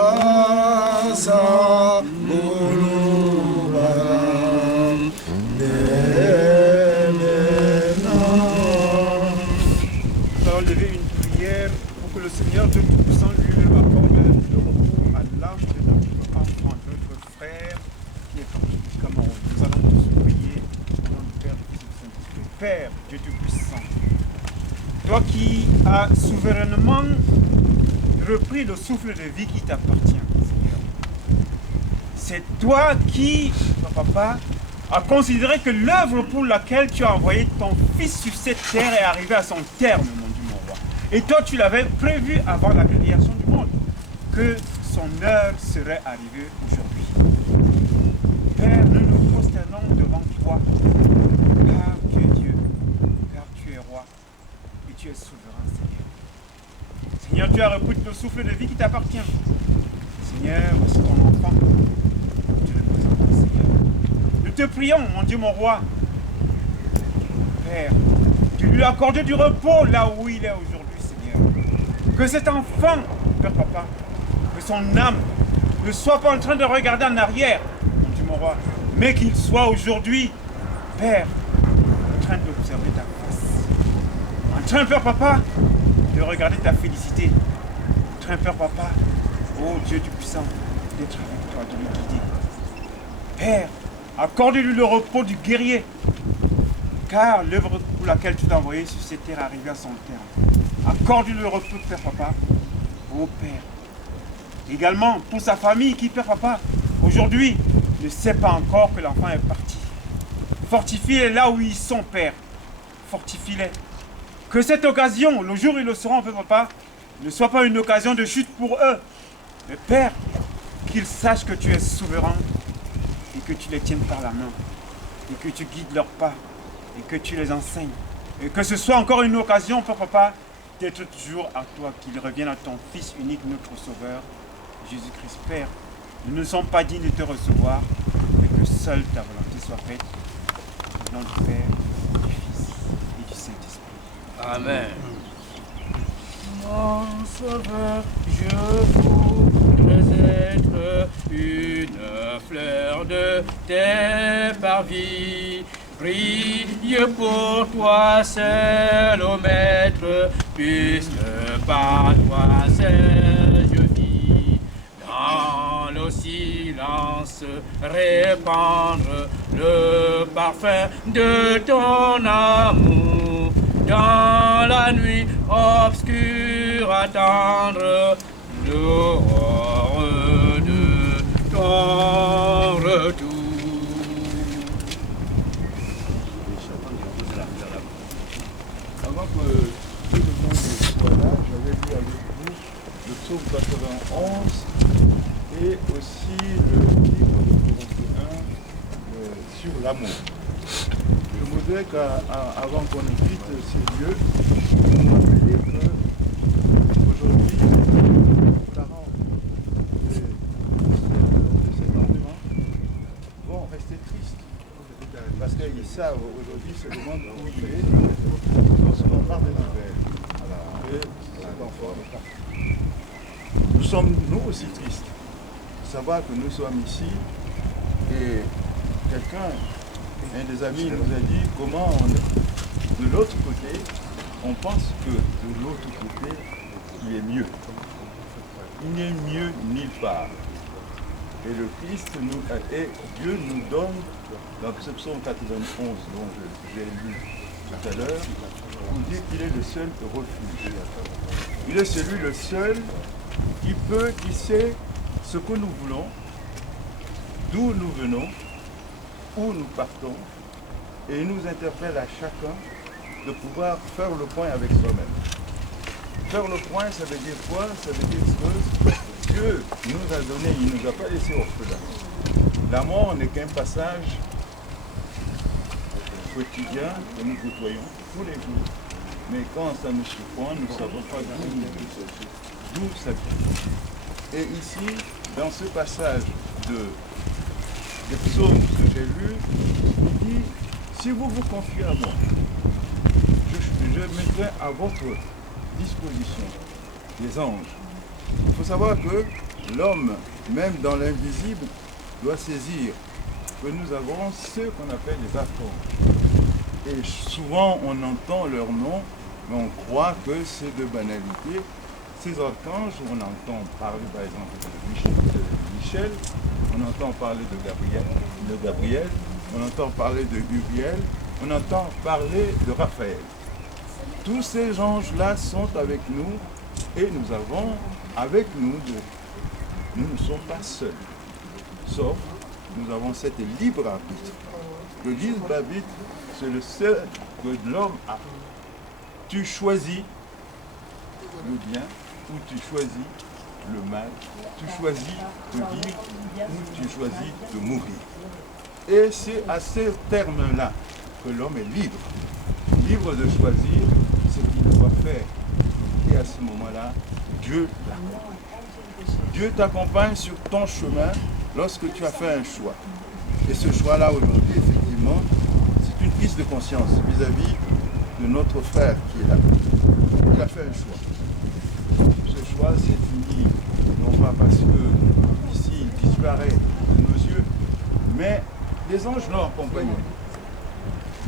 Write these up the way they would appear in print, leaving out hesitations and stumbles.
asa bulubaram Nous allons lever une prière pour que le Seigneur Dieu Tout-Puissant lui accorde le repos à l'âme de notre enfant, notre frère qui est parti du Cameroun. Nous allons tous prier au nom du Père, du Fils et du Saint-Esprit. Père, Dieu Tout-Puissant, toi qui as souverainement repris le souffle de vie qui t'appartient, Seigneur. C'est toi qui, papa, as considéré que l'œuvre pour laquelle tu as envoyé ton Fils sur cette terre est arrivée à son terme, mon Dieu, mon roi. Et toi, tu l'avais prévu avant la création du monde, que son heure serait arrivée aujourd'hui. Père, nous nous prosternons devant toi, car tu es Dieu, car tu es roi, et tu es souverain, Seigneur. Seigneur, tu as repris le souffle de vie qui t'appartient. Seigneur, voici ton enfant. Tu le présentes, Seigneur. Nous te prions, mon Dieu, mon roi. Père, tu lui accordes du repos là où il est aujourd'hui, Seigneur. Que cet enfant, Père Papa, que son âme ne soit pas en train de regarder en arrière, mon Dieu, mon roi, mais qu'il soit aujourd'hui, Père, en train d'observer ta face. En train, Père Papa, de regarder ta félicité. En train, Père Papa, ô Dieu du puissant, d'être avec toi, de le guider. Père, accorde-lui le repos du guerrier, car l'œuvre pour laquelle tu t'as envoyé sur cette terre est arrivée à son terme. Accorde-lui le repos, Père Papa, ô Père. Également pour sa famille qui, Père Papa, aujourd'hui ne sait pas encore que l'enfant est parti. Fortifie-les là où ils sont, Père. Fortifie-les. Que cette occasion, le jour où ils le seront, Père Papa, ne soit pas une occasion de chute pour eux. Mais Père, qu'ils sachent que tu es souverain et que tu les tiennes par la main et que tu guides leurs pas et que tu les enseignes. Et que ce soit encore une occasion, Père Papa, d'être toujours à toi, qu'ils reviennent à ton Fils unique, notre Sauveur, Jésus-Christ. Père, nous ne sommes pas dignes de te recevoir, mais que seule ta volonté soit faite. Au nom du Père, du Fils et du Saint-Esprit. Amen. Mon Sauveur, je voudrais être une fleur de tes parvis. Brille pour toi seul, ô Maître, puisque par toi seul je vis. Dans le silence, répandre le parfum de ton amour. Dans la nuit obscure, attendre l'aurore de ton retour. Avant que tout le monde soit là, j'avais lu avec vous le psaume 91 et aussi le livre de Corinthiens sur l'amour. Je voudrais qu'avant qu'on quitte ces lieux, vous vous rappeliez qu'aujourd'hui, les parents de cet enfant vont rester tristes parce qu'ils savent aujourd'hui se demandent où il est lorsqu'on parle de nouvelles. Et cet enfant est parti. Nous sommes nous aussi tristes de savoir que nous sommes ici et quelqu'un, un des amis nous a dit comment de l'autre côté, on pense que de l'autre côté, il est mieux. Il n'est mieux nulle part. Et le Christ et Dieu nous donne, dans ce psaume 91 dont j'ai lu tout à l'heure, pour dire qu'il est le seul refuge. Il est celui le seul qui sait ce que nous voulons, d'où nous venons, où nous partons, et il nous interpelle à chacun de pouvoir faire le point avec soi-même. Faire le point, ça veut dire quoi? Ça veut dire que Dieu nous a donné, il ne nous a pas laissé orphelins. La mort n'est qu'un passage quotidien que nous côtoyons tous les jours. Mais quand ça nous surprend, nous ne savons pas d'où ça vient. Et ici, dans ce passage des psaumes que j'ai lu, il dit, si vous vous confiez à moi, je mettrai à votre disposition des anges. Il faut savoir que l'homme, même dans l'invisible, doit saisir que nous avons ce qu'on appelle les archanges. Et souvent on entend leur nom, mais on croit que c'est de banalité. Ces archanges, on entend parler par exemple de Michel, on entend parler de Gabriel, on entend parler de Uriel, on entend parler de Raphaël. Tous ces anges-là sont avec nous et nous avons avec nous, nous ne sommes pas seuls, sauf nous avons cette libre arbitre. Le libre arbitre, c'est le seul que l'homme a. Tu choisis le bien ou tu choisis le mal, tu choisis de vivre ou tu choisis de mourir. Et c'est à ces termes-là que l'homme est libre. Libre de choisir ce qu'il doit faire. Et à ce moment-là, Dieu l'accompagne. Dieu t'accompagne sur ton chemin lorsque tu as fait un choix. Et ce choix-là aujourd'hui, effectivement, c'est une prise de conscience vis-à-vis de notre frère qui est là. Il a fait un choix. Ce choix s'est fini, non pas parce que ici il disparaît de nos yeux, mais les anges l'ont accompagné.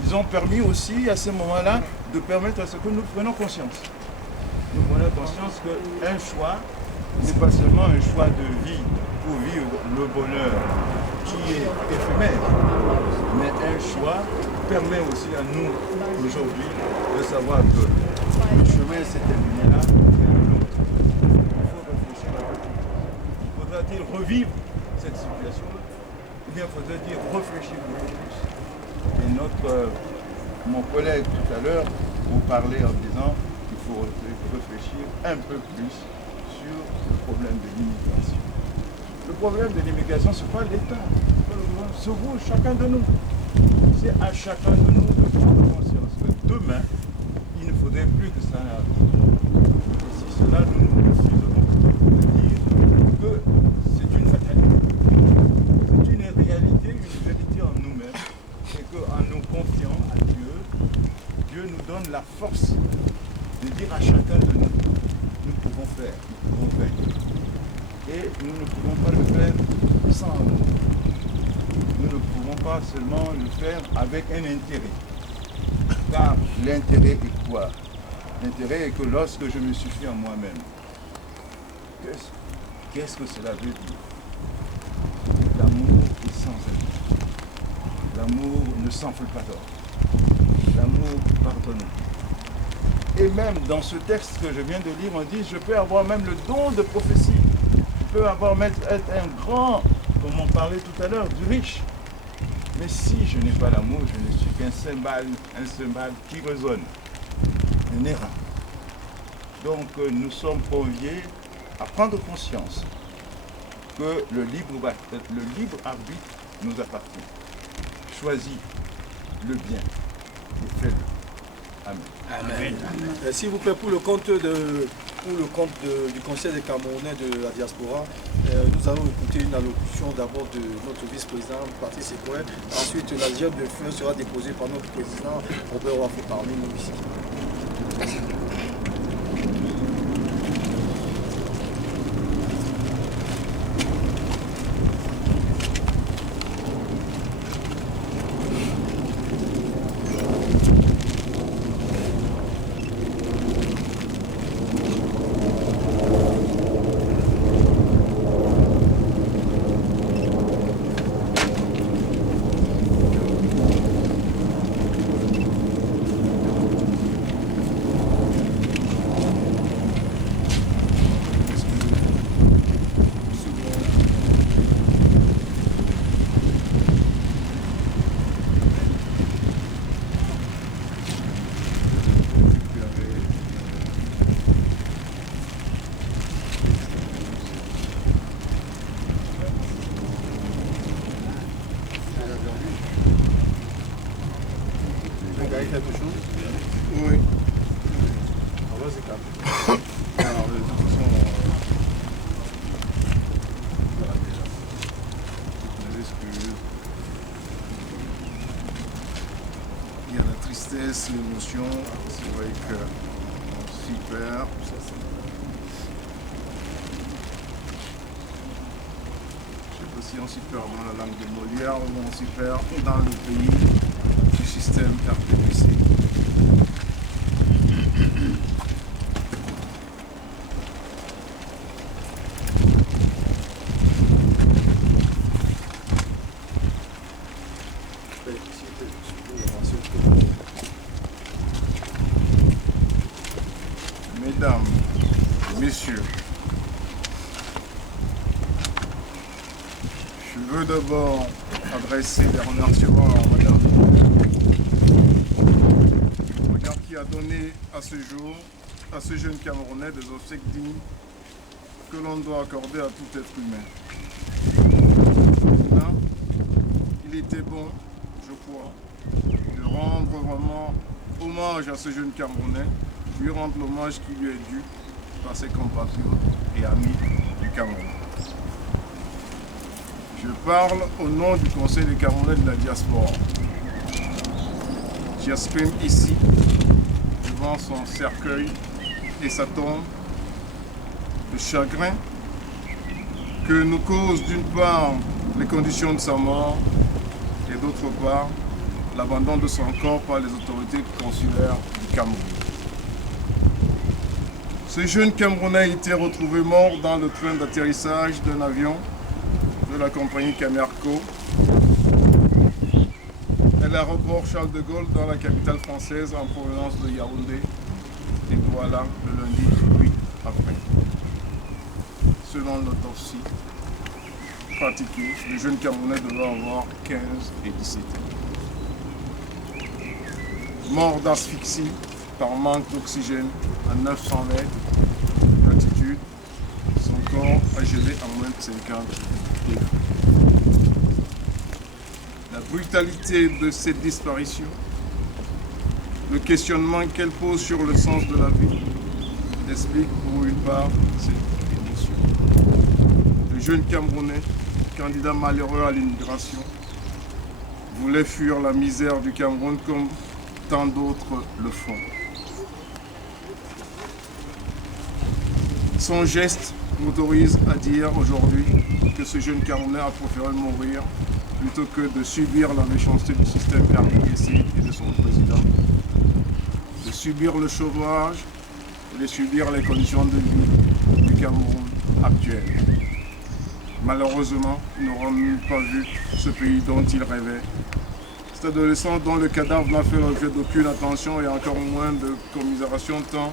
Ils ont permis aussi à ce moment-là de permettre à ce que nous prenions conscience. Nous prenons conscience qu'un choix n'est pas seulement un choix de vie pour vivre le bonheur qui est éphémère, mais un choix permet aussi à nous aujourd'hui de savoir que le chemin s'est terminé là, et un autre. Il faut réfléchir à peu. Faudra-t-il revivre cette situation ou bien faudra-t-il réfléchir beaucoup plus? Et mon collègue tout à l'heure vous parlait en disant qu'il faut réfléchir un peu plus sur le problème de l'immigration. Le problème de l'immigration, ce n'est pas l'État, c'est vous, chacun de nous. C'est à chacun de nous de prendre conscience que demain, il ne faudrait plus que ça arrive. Et si cela, nous nous refusons de dire que c'est une fatalité. C'est une réalité, une vérité en nous-mêmes. Et qu'en nous confiant à Dieu, Dieu nous donne la force de dire à chacun de nous, nous pouvons faire, nous pouvons vaincre. Et nous ne pouvons pas le faire sans amour. Nous ne pouvons pas seulement le faire avec un intérêt. Car l'intérêt est quoi? L'intérêt est que lorsque je me suffis en moi-même, qu'est-ce que cela veut dire? L'amour est sans avis. L'amour ne s'enfle pas d'or. L'amour pardonne. Et même dans ce texte que je viens de lire, on dit, je peux avoir même le don de prophétie. Je peux avoir être un grand, comme on parlait tout à l'heure, du riche. Mais si je n'ai pas l'amour, je ne suis qu'un cymbale qui résonne, un errant. Donc nous sommes conviés à prendre conscience que le libre arbitre nous appartient. Choisis le bien et fais-le. Amen. Amen. S'il vous plaît, pour le compte du Conseil des Camerounais de la diaspora, nous allons écouter une allocution d'abord de notre vice-président Patrice Sequoia. Ensuite, la gemme de fleurs sera déposée par notre président Robert Wafo parmi nous ici. Quelque chose? Oui. Alors, vas-y, Cap. Alors, de toute façon, voilà déjà. Toutes mes excuses. Il y a la tristesse, l'émotion. C'est vrai que super. Ça, aussi on s'y perd dans la langue de Molière ou on s'y perd dans le pays du système RPPC. Mesdames, Messieurs, je veux d'abord adresser des remerciements à Madame le maire qui a donné à ce jour, à ce jeune Camerounais, des obsèques dignes que l'on doit accorder à tout être humain. Maintenant, il était bon, je crois, de rendre vraiment hommage à ce jeune Camerounais, lui rendre l'hommage qui lui est dû par ses compatriotes et amis du Cameroun. Je parle au nom du Conseil des Camerounais de la diaspora. J'exprime ici, devant son cercueil et sa tombe, le chagrin que nous causent d'une part les conditions de sa mort et d'autre part l'abandon de son corps par les autorités consulaires du Cameroun. Ce jeune Camerounais a été retrouvé mort dans le train d'atterrissage d'un avion de la compagnie Camerco à l'aéroport Charles de Gaulle dans la capitale française en provenance de Yaoundé et Douala le lundi 8 avril. Selon l'autopsie pratiquée, le jeune Camerounais devait avoir 15 et 17 ans. Mort d'asphyxie par manque d'oxygène à 900 mètres d'altitude, son corps a gelé en moins de 50 degrés. La brutalité de cette disparition, le questionnement qu'elle pose sur le sens de la vie, explique pour une part cette émotion. Le jeune Camerounais, candidat malheureux à l'immigration, voulait fuir la misère du Cameroun comme tant d'autres le font. Son geste m'autorise à dire aujourd'hui que ce jeune Camerounais a préféré mourir plutôt que de subir la méchanceté du système RDC et de son président, de subir le chômage et de subir les conditions de vie du Cameroun actuel. Malheureusement, nous n'aurons même pas vu ce pays dont il rêvait. Cet adolescent dont le cadavre n'a fait l'objet d'aucune attention et encore moins de commisération tant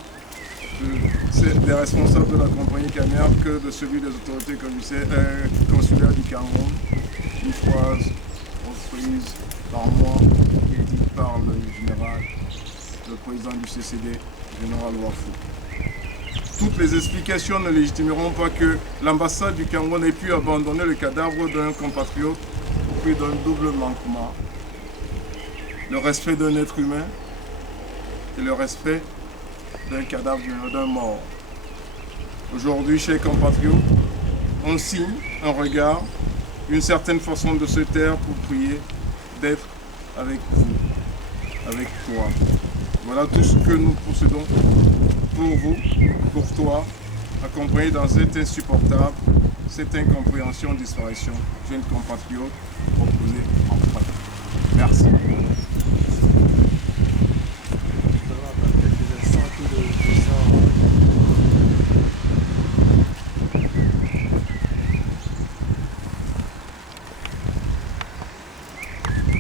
des responsables de la compagnie Camer que de celui des autorités consulaires du Cameroun, une phrase reprise par moi et dite par le général, le président du CCD, général Wafou. Toutes les explications ne légitimeront pas que l'ambassade du Cameroun ait pu abandonner le cadavre d'un compatriote au prix d'un double manquement. Le respect d'un être humain et le respect d'un cadavre d'un mort. Aujourd'hui, chers compatriotes, on signe un regard, une certaine façon de se taire pour prier d'être avec vous, avec toi. Voilà tout ce que nous possédons pour vous, pour toi, accompagné dans cette insupportable, cette incompréhension, disparition, jeune compatriote, proposée en pratique. Merci.